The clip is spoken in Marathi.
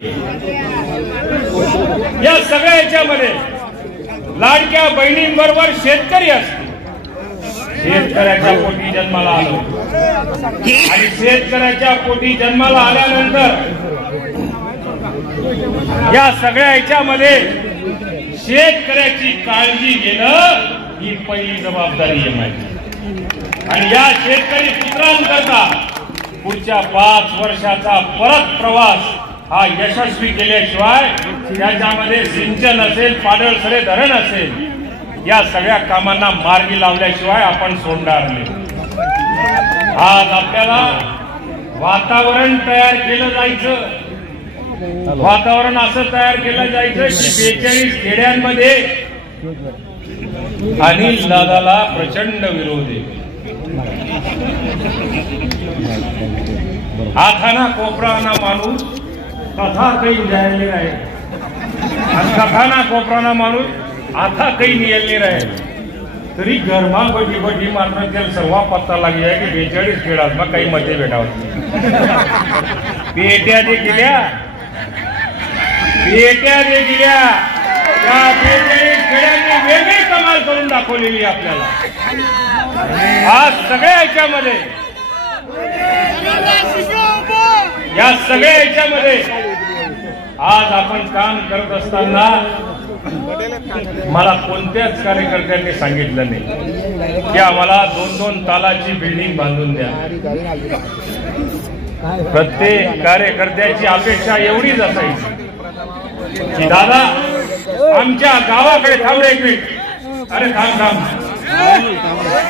या सगळ्या याच्यामध्ये लाडक्या बहिणींबरोबर शेतकरी असतो। शेतकऱ्याच्या पोटी जन्माला आलो आणि शेतकऱ्याच्या पोटी जन्माला आल्यानंतर या सगळ्या याच्यामध्ये शेतकऱ्याची काळजी घेणं ही पहिली जबाबदारी आहे माझी। आणि या शेतकरी पुत्रांकरता पुढच्या 5 वर्षाचा परत प्रवास हा यशस्वी केल्याशिवाय त्याच्यामध्ये सिंचन असेल, पाडळसरे धरण असेल, या सगळ्या कामांना मार्गी लावल्याशिवाय आपण सोडणार नाही। आज आपल्याला वातावरण तयार केलं जायचं, वातावरण असं तयार केलं जायचं की 42 खेड्यांमध्ये अनिल दादाला प्रचंड विरोध आहे। आथाना कोपराना माणूस कथा काही जायले आहे आणि कथाना कोपराना माणूस आता काही नियलने राहे तरी घरमा बटी बटी मात्र त्याला सर्व पत्ता लागली आहे की 42 खेळात मग काही मध्ये भेटावं पेट्या दे दिल्या त्या 42 खेळांनी वेगळी कमाल करून दाखवलेली आपल्याला। आज सगळ्या याच्यामध्ये आज आपण काम करत असताना मला कोणत्याच कार्यकर्त्यांनी सांगितलं नाही की आम्हाला 2-2 तालाची बिल्डिंग बांधून द्या। प्रत्येक कार्यकर्त्याची अपेक्षा एवढीच असायची की दादा आमच्या गावाकडे थांब एक मिनिट, अरे थांब